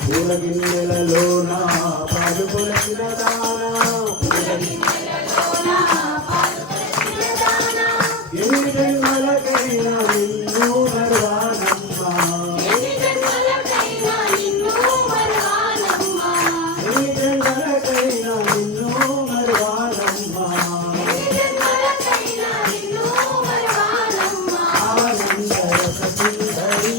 పూలగిన్నెలలోన పాలుపొలచిన దానా ఎన్ని జన్మలకైనా నిన్ను మరువానమ్మా ఎన్ని జన్మలకైనా నిన్ను మరువానమ్మా ఆనందరస సుందరి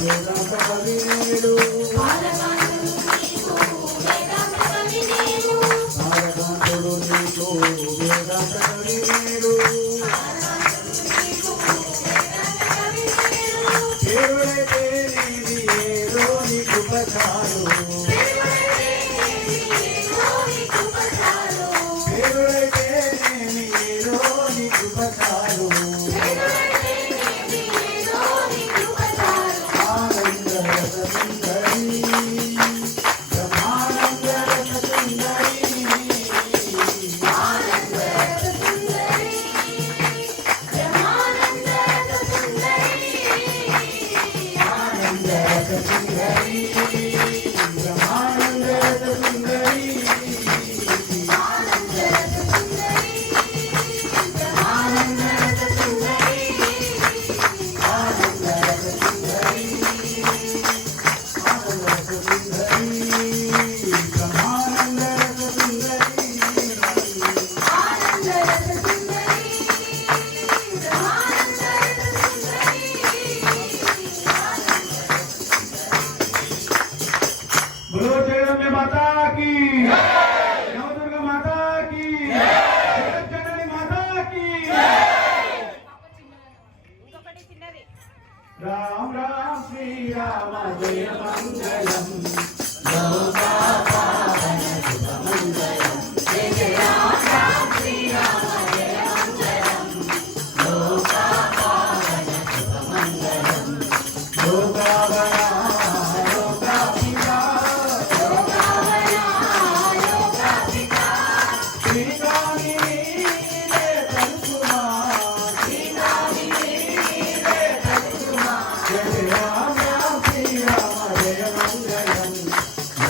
వేదాంత కవినేడు తారకాంతుడు నీకు వేదాంత కవినేడు దేవుడైతే నీది ఏదో నీ కృపచాలు దేవుడైతే నేని ఏదో నీ కృపచాలు माता की नवदुर्गा माता की जननी माता की राम राम श्री राम जय मंगलम लोका पावन शुभ मंगलम जय जय राम राम श्री राम जय मंगलम लोका पावन शुभ मंगलम लोका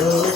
Oh